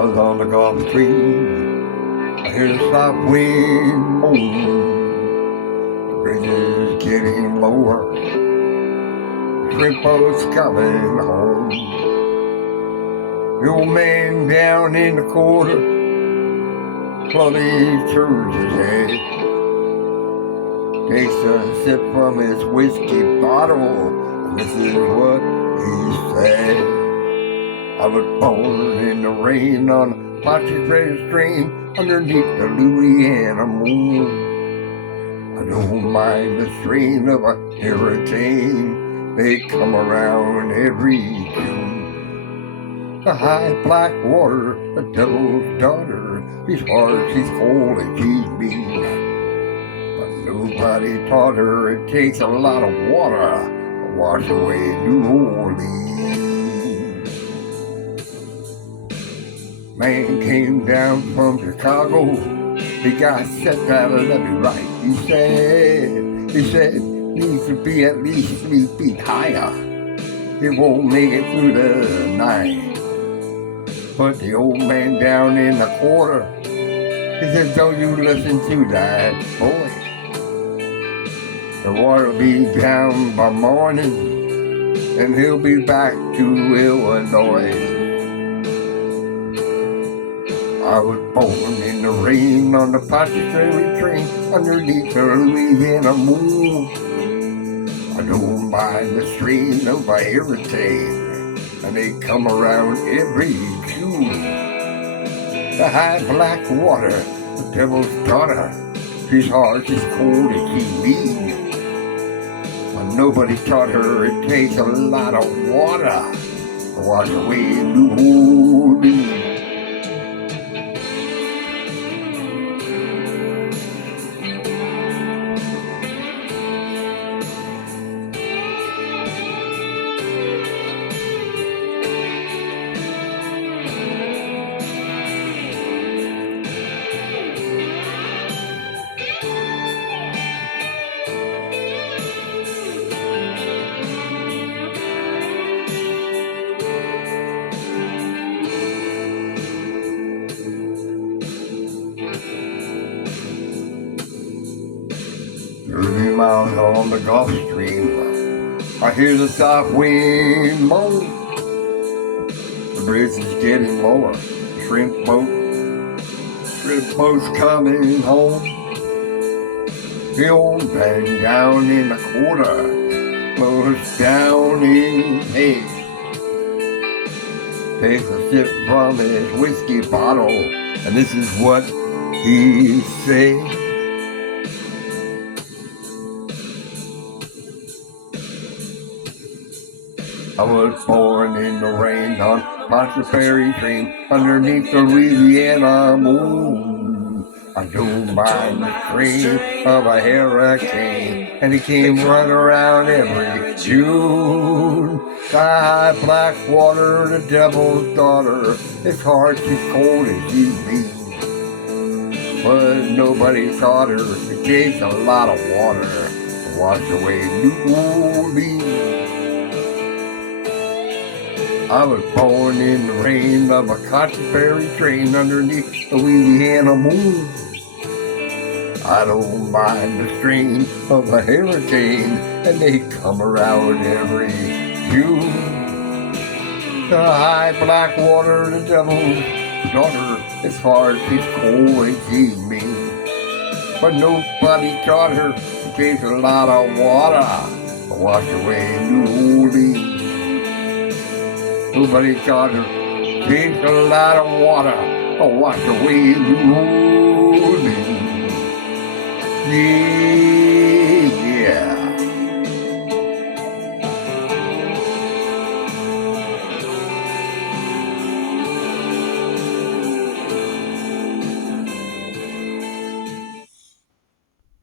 miles on the Gulf Stream. I hear the soft wind moan. The bridge is getting lower. The shrimp boat's coming home. The old man down in the corner slowly turns his head, takes a sip from his whiskey bottle, and this is what he said. I was born in the rain on a Pontchartrain stream underneath the Louisiana moon. I don't mind the strain of a hurricane, they come around every June. The high black water, the devil's daughter, she's hard, she's cold, and she's mean. But nobody taught her it takes a lot of water to wash away New Orleans. Man came down from Chicago, he got set down and let me right. He said, needs to be at least 3 feet higher. It won't make it through the night. But the old man down in the corner, he says, don't you listen to that boy. The water'll be down by morning, and he'll be back to Illinois. I was born in the rain on the Pontchartrain train underneath the Louisiana moon. I don't mind the strain of a hurricane, and they come around every June. The high black water, the devil's daughter, she's hard, she's cold, and she's mean. But nobody taught her it takes a lot of water to wash away New Orleans. Miles on the Gulf Stream, I hear the soft wind moan. The bridge is getting lower. The shrimp boat's coming home. The old man down in the corner blows down his head, takes a sip from his whiskey bottle, and this is what he said. I was born in the rain on Pontchartrain stream underneath the Louisiana moon. I don't mind the strain of a hurricane, and it came running around every June. The high black water, the devil's daughter, it's hard, she's cold, and she's mean. But nobody taught her it takes a lot of water to wash away New Orleans. I was born in the rain of a Pontchartrain train underneath the Louisiana moon. I don't mind the strain of a hurricane, and they come around every June. The high black water, the devil's daughter, it's hard, she's cold, and she's mean. But nobody taught her it takes a lot of water to wash away New Orleans. Nobody taught her it takes a lot of water to wash away New Orleans. Yeah.